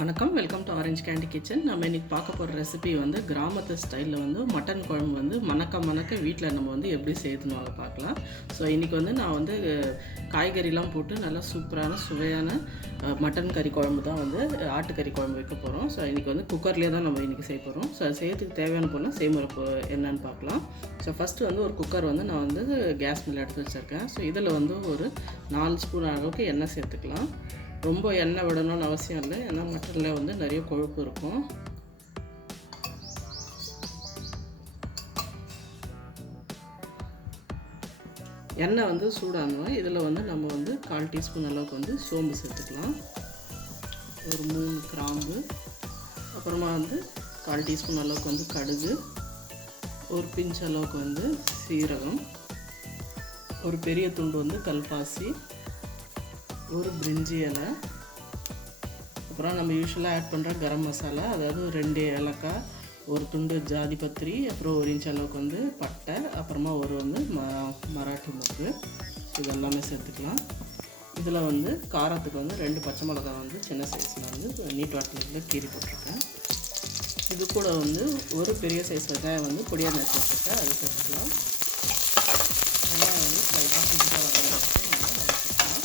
வணக்கம், welcome to orange candy kitchen. நம்ம இன்றைக்கி பார்க்க போகிற ரெசிபி வந்து கிராமத்து ஸ்டைலில் வந்து மட்டன் குழம்பு வந்து மணக்க வீட்டில் நம்ம வந்து எப்படி செய்யணும்னு அதை பார்க்கலாம். ஸோ இன்றைக்கி வந்து நான் வந்து காய்கறிலாம் போட்டு நல்லா சூப்பரான சுவையான மட்டன் கறி குழம்பு தான் வந்து ஆட்டுக்கறி குழம்பு வைக்க போகிறோம். ஸோ இன்றைக்கி வந்து குக்கர்லேயே தான் நம்ம இன்றைக்கி செய்ய போகிறோம். ஸோ செய்யறதுக்கு தேவையான பொருள் செய்முறை என்னென்னு பார்க்கலாம். ஸோ ஃபஸ்ட்டு வந்து ஒரு குக்கர் வந்து நான் வந்து கேஸ் மேலே எடுத்து வச்சுருக்கேன். ஸோ இதில் வந்து ஒரு 4 ஸ்பூன் அளவுக்கு எண்ணெய் சேர்த்துக்கலாம். ரொம்ப எண்ணெய் விடணும்னு அவசியம் இல்லை, ஏன்னா மட்டனில் வந்து நிறைய கொழுப்பு இருக்கும். எண்ணெய் வந்து சூடானோம். இதில் வந்து நம்ம வந்து 1/4 டீஸ்பூன் அளவுக்கு வந்து சோம்பு சேர்த்துக்கலாம். ஒரு 3 கிராம்பு, அப்புறமா வந்து 1/4 டீஸ்பூன் அளவுக்கு வந்து கடுகு, ஒரு பிஞ்ச் அளவுக்கு வந்து சீரகம், ஒரு பெரிய துண்டு வந்து கல்பாசி, ஒரு பிரிஞ்சி இலை, அப்புறம் நம்ம யூஸ்வலாக ஆட் பண்ணுற கரம் மசாலா, அதாவது 2 ஏலக்காய், ஒரு துண்டு ஜாதி பத்திரி, அப்புறம் 1 இன்ச் அளவுக்கு வந்து பட்டை, அப்புறமா ஒரு வந்து மராட்டி மொக்கு, இது எல்லாமே சேர்த்துக்கலாம். இதில் வந்து காரத்துக்கு வந்து 2 பச்சை மிளகாய் வந்து சின்ன சைஸில் வந்து நீட் வாட்டில் கீறி போட்டிருக்கேன். இது கூட வந்து ஒரு பெரிய சைஸ் வெங்காயம் வந்து பொடியாக நறுக்கி வச்சுருக்கேன், அது சேர்த்துக்கலாம். வெங்காயம் வந்து லைட்டாக புதுசாக வர வச்சு நல்லா வதக்கிக்கலாம்.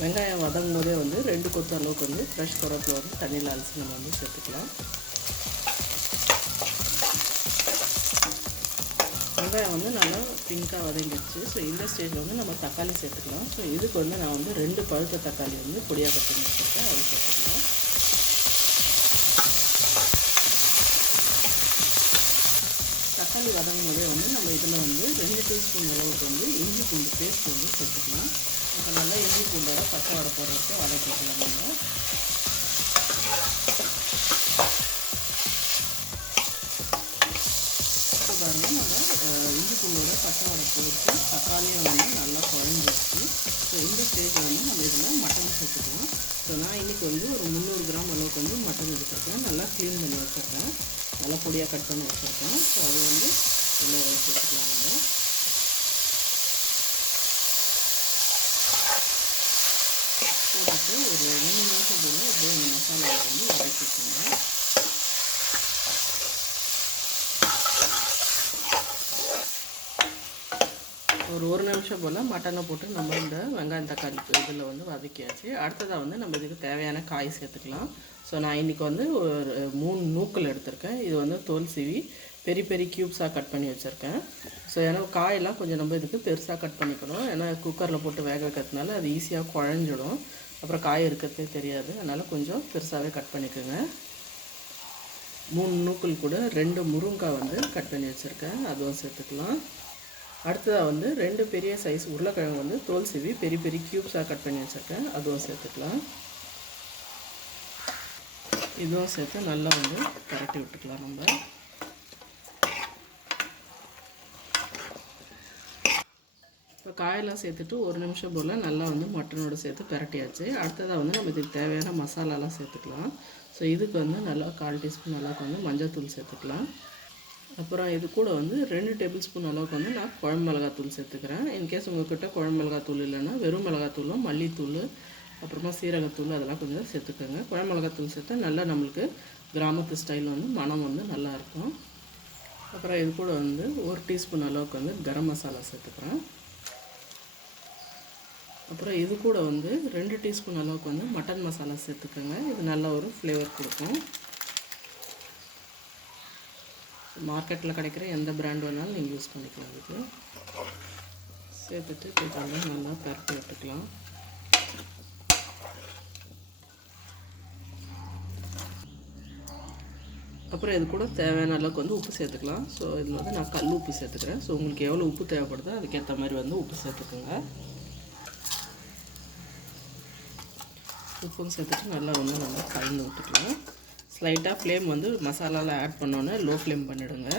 வெங்காயம் வதங்கும் போதே வந்து 2 கொத்து அளவுக்கு வந்து ஃப்ரெஷ் கருவேப்பிலை வந்து தண்ணியில் அலசி நம்ம வந்து சேர்த்துக்கலாம். வெங்காயம் வந்து நல்லா பிங்காக வதங்கிடுச்சு. ஸோ இந்த ஸ்டேஜில் வந்து நம்ம தக்காளி சேர்த்துக்கலாம். ஸோ இதுக்கு வந்து நான் வந்து 2 பழுத்த தக்காளி வந்து பொடியாக கட் பண்ணி வச்சுருக்கேன், அது சேர்த்துக்கலாம். தக்காளி வதங்கும் போதே வந்து நம்ம இதில் வந்து 2 டீஸ்பூன் அளவுக்கு வந்து இஞ்சி பூண்டு பேஸ்ட் வந்து சேர்த்துக்கலாம். இப்போ நல்லா இஞ்சி பூண்டோட பச்சை வடை போடுறதுக்கு வதக்கிக்கலாம். நம்ம பாருங்க, நம்ம இஞ்சி பூண்டோட பச்சை வடை போட்டு தக்காளியும் வந்து நல்லா குழஞ்சிருச்சு. ஸோ இந்த ஸ்டேஜில் வந்து நம்ம இதில் மட்டன் சேர்த்துக்கலாம். ஸோ நான் இன்றைக்கி வந்து ஒரு 300 கிராம் அளவுக்கு வந்து மட்டன் எடுத்துருக்கேன். நல்லா க்ளீன் பண்ணி வச்சுருக்கேன், நல்லா பொடியாக கட் பண்ணி வச்சுருக்கேன். ஸோ அது வந்து இதில் சேர்த்துக்கலாம். நம்ம போட்டுட்டு ஒரு 2 நிமிஷம் போல் அப்படியே இந்த மசாலாவை வந்து வதக்கிக்கோங்க. ஒரு நிமிஷம் போல் மட்டனை போட்டு நம்ம இந்த வெங்காயம் தக்காளி இதில் வந்து வதக்கியாச்சு. அடுத்ததாக வந்து நம்ம இதுக்கு தேவையான காய் சேர்த்துக்கலாம். ஸோ நான் இன்றைக்கி வந்து ஒரு 3 நூக்கல் எடுத்திருக்கேன். இது வந்து தோல் சீவி பெரிய க்யூப்ஸாக கட் பண்ணி வச்சுருக்கேன். ஸோ ஏன்னா காயெல்லாம் கொஞ்சம் நம்ம இதுக்கு பெருசாக கட் பண்ணிக்கணும், ஏன்னா குக்கரில் போட்டு வேக வைக்கிறதுனால அது ஈஸியாக குழஞ்சிடும், அப்புறம் காய் இருக்கிறதே தெரியாது. அதனால் கொஞ்சம் பெருசாகவே கட் பண்ணிக்கோங்க. 3 நூக்கல் கூட 2 முருங்காய் வந்து கட் பண்ணி வச்சுருக்கேன், அதுவும் சேர்த்துக்கலாம். அடுத்ததாக வந்து 2 பெரிய சைஸ் உருளைக்கிழங்கு வந்து தோல் சீவி பெரிய க்யூப்ஸாக கட் பண்ணி வச்சுருக்கேன், அதுவும் சேர்த்துக்கலாம். இதுவும் சேர்த்து நல்லா வந்து பரட்டி விட்டுக்கலாம். நம்ம இப்போ காயெல்லாம் சேர்த்துட்டு 1 நிமிஷம் போல் நல்லா வந்து மட்டனோடு சேர்த்து பரட்டியாச்சு. அடுத்ததாக வந்து நம்ம இதுக்கு தேவையான மசாலாலாம் சேர்த்துக்கலாம். ஸோ இதுக்கு வந்து நல்லா 1/4 டீஸ்பூன் அளவுக்கு வந்து மஞ்சள் தூள் சேர்த்துக்கலாம். அப்புறம் இது கூட வந்து 2 டேபிள் ஸ்பூன் அளவுக்கு வந்து நான் குழம்பு மிளகாத்தூள் சேர்த்துக்கிறேன். இன்கேஸ் உங்கள்கிட்ட குழம்பு மிளகாத்தூள் இல்லைன்னா வெறும் மிளகாத்தூளும் மல்லித்தூள் அப்புறமா சீரகத்தூள் அதெல்லாம் கொஞ்சம் சேர்த்துக்கோங்க. குழம்பு மிளகாத்தூள் சேர்த்தா நல்லா நம்மளுக்கு கிராமத்து ஸ்டைல் வந்து மனம் வந்து நல்லாயிருக்கும். அப்புறம் இது கூட வந்து 1 டீஸ்பூன் அளவுக்கு வந்து கரம் மசாலா சேர்த்துக்கிறேன். அப்புறம் இது கூட வந்து 2 டீஸ்பூன் அளவுக்கு வந்து மட்டன் மசாலா சேர்த்துக்கோங்க. இது நல்ல ஒரு ஃப்ளேவர் கொடுக்கும். மார்க்கெட்டில் கிடைக்கிற எந்த பிராண்ட் வேணாலும் நீங்கள் யூஸ் பண்ணிக்கலாம். இதுக்கு சேர்த்துட்டு கொஞ்சம் நல்லா பரட்டி விட்டுக்கலாம். அப்புறம் இது கூட தேவையான அளவுக்கு வந்து உப்பு சேர்த்துக்கலாம். ஸோ இதில் வந்து நான் கல் உப்பு சேர்த்துக்கிறேன். ஸோ உங்களுக்கு எவ்வளோ உப்பு தேவைப்படுதோ அதுக்கேற்ற மாதிரி வந்து உப்பு சேர்த்துக்கோங்க. உப்பும் சேர்த்துட்டு நல்லா வந்து நல்லா கலந்து விட்டுக்கலாம். ஸ்லைட்டாக ஃப்ளேம் வந்து மசாலாவில் ஆட் பண்ணோன்னே லோ ஃப்ளேம் பண்ணிவிடுங்க.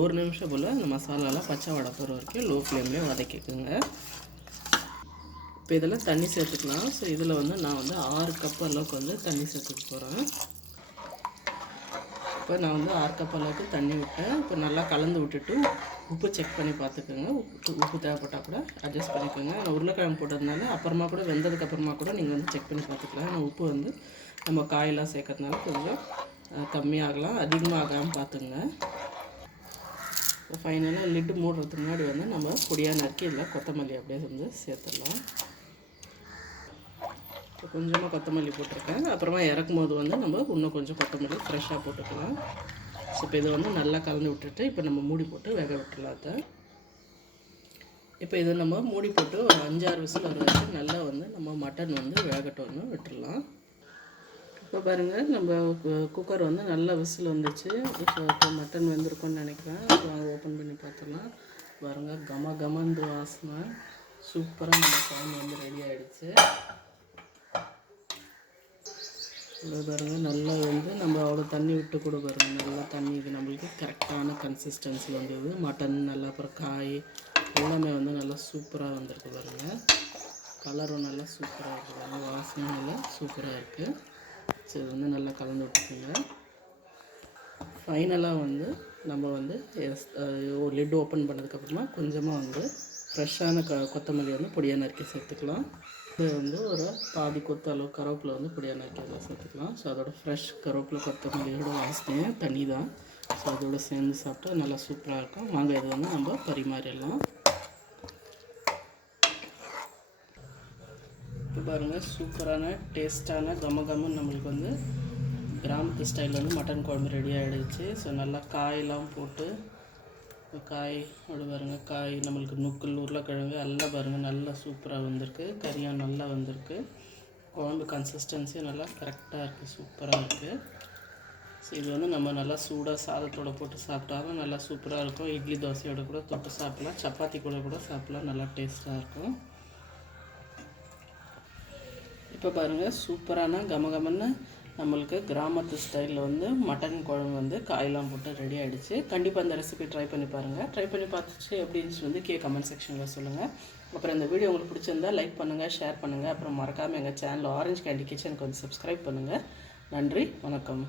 ஒரு நிமிஷம் போல் அந்த மசாலாலாம் பச்சை வடை போகிற வரைக்கும் லோ ஃப்ளேம்லேயே வதக்கிக்குங்க. இப்போ இதில் தண்ணி சேர்த்துக்கலாம். ஸோ இதில் வந்து நான் வந்து 6 கப் அளவுக்கு வந்து தண்ணி சேர்த்துக்க போகிறேன். இப்போ நான் வந்து 1/2 கப் அளவுக்கு தண்ணி விட்டேன். இப்போ நல்லா கலந்து விட்டுட்டு உப்பு செக் பண்ணி பார்த்துக்கோங்க. உப்பு தேவைப்பட்டால் கூட அட்ஜஸ்ட் பண்ணிக்கோங்க. நான் உருளைக்கிழங்கு போட்டதுனால அப்புறமா கூட வெந்ததுக்கப்புறமா கூட நீங்கள் வந்து செக் பண்ணி பார்த்துக்கலாம். ஆனால் உப்பு வந்து நம்ம காயெல்லாம் சேர்க்கறதுனால கொஞ்சம் கம்மியாகலாம், அதிகமாகலாம் பார்த்துங்க. ஃபைனலாக லிட்டு மூடுறதுக்கு முன்னாடி வந்து நம்ம பொடியாக நறுக்கி இதில் கொத்தமல்லி அப்படியே வந்து சேர்த்துடலாம். இப்போ கொஞ்சமாக கொத்தமல்லி போட்டிருக்கேன். அப்புறமா இறக்கும் போது வந்து நம்ம இன்னும் கொஞ்சம் கொத்தமல்லி ஃப்ரெஷ்ஷாக போட்டுக்கலாம். ஸோ இப்போ இதை வந்து நல்லா கலந்து விட்டுட்டு இப்போ நம்ம மூடி போட்டு வேக விட்டுடலாம். அதை இப்போ இதை நம்ம மூடி போட்டு ஒரு 5-6 விசில் வர வரைக்கும் நல்லா வந்து நம்ம மட்டன் வந்து வேகட்டோன்னு விட்டுடலாம். இப்போ பாருங்கள், நம்ம குக்கர் வந்து நல்லா விசில் வந்துச்சு. இப்போ மட்டன் வெந்திருக்கும்னு நினைக்கிறேன். வாங்க ஓப்பன் பண்ணி பார்த்துடலாம். பாருங்கள், கமந்து வாசனை சூப்பராக நம்ம குழம்பு வந்து ரெடி ஆகிடுச்சு. இவ்வளோ பாருங்கள், நல்லா வந்து நம்ம அவ்வளோ தண்ணி விட்டு கூட பாருங்கள், நல்லா தண்ணி இது நம்மளுக்கு கரெக்டான கன்சிஸ்டன்சியில் வந்தது. மட்டன் நல்லா, அப்புறம் காய் எல்லாமே வந்து நல்லா சூப்பராக வந்திருக்கு பாருங்கள். கலரும் நல்லா சூப்பராக இருக்குது பாருங்கள், வாசனை நல்லா சூப்பராக இருக்குது. சரி, வந்து நல்லா கலந்து விட்டுக்கோங்க. ஃபைனலாக வந்து நம்ம வந்து ஒரு லிட் ஓப்பன் பண்ணதுக்கப்புறமா கொஞ்சமாக வந்து ஃப்ரெஷ்ஷான கொத்தமல்லி வந்து பொடியாக நறுக்கி சேர்த்துக்கலாம். இது வந்து ஒரு பாதி கொத்து அளவு கருவேப்பிலை வந்து பொடியாக நறுக்கி அதில் சேர்த்துக்கலாம். ஸோ அதோட ஃப்ரெஷ் கருவேப்பிலை கொத்தமல்லியோட வாசனையே தனி தான். ஸோ அதோட சேர்ந்து சாப்பிட்டா நல்லா சூப்பராக இருக்கும். வாங்க இதை வந்து நம்ம பரிமாறிடலாம். இப்போ பாருங்கள், சூப்பரான டேஸ்ட்டான கமகமன்னு நம்மளுக்கு வந்து கிராமத்து ஸ்டைலில் வந்து மட்டன் குழம்பு ரெடி ஆகிடுச்சு. ஸோ நல்லா காயெல்லாம் போட்டு காய் அப்படி பாருங்கள், காய் நம்மளுக்கு நுக்கல் உருளைக்கிழங்கு எல்லாம் பாருங்கள் நல்லா சூப்பராக வந்திருக்கு. கறியாக நல்லா வந்திருக்கு. குழம்பு கன்சிஸ்டன்சியும் நல்லா கரெக்டாக இருக்குது, சூப்பராக இருக்குது. ஸோ இது வந்து நம்ம நல்லா சூடாக சாதத்தோடு போட்டு சாப்பிட்டாலும் நல்லா சூப்பராக இருக்கும். இட்லி தோசையோடு கூட தொட்டு சாப்பிட்லாம், சப்பாத்தி கூட சாப்பிட்லாம், நல்லா டேஸ்ட்டாக இருக்கும். இப்போ பாருங்கள், சூப்பரான கமகமன்னு நம்மளுக்கு கிராமத்து ஸ்டைலில் வந்து மட்டன் குழம்பு வந்து காயெல்லாம் போட்டு ரெடி ஆகிடுச்சு. கண்டிப்பாக இந்த ரெசிபி ட்ரை பண்ணி பாருங்கள். ட்ரை பண்ணி பார்த்துச்சு எப்படி இருந்துச்சு வந்து கமெண்ட் செக்ஷனில் சொல்லுங்கள். அப்புறம் இந்த வீடியோ உங்களுக்கு பிடிச்சிருந்தா லைக் பண்ணுங்கள், ஷேர் பண்ணுங்கள். அப்புறம் மறக்காமல் எங்கள் சேனல் ஆரஞ்சு கேண்டி கிச்சனுக்கு வந்து சப்ஸ்கிரைப் பண்ணுங்கள். நன்றி, வணக்கம்.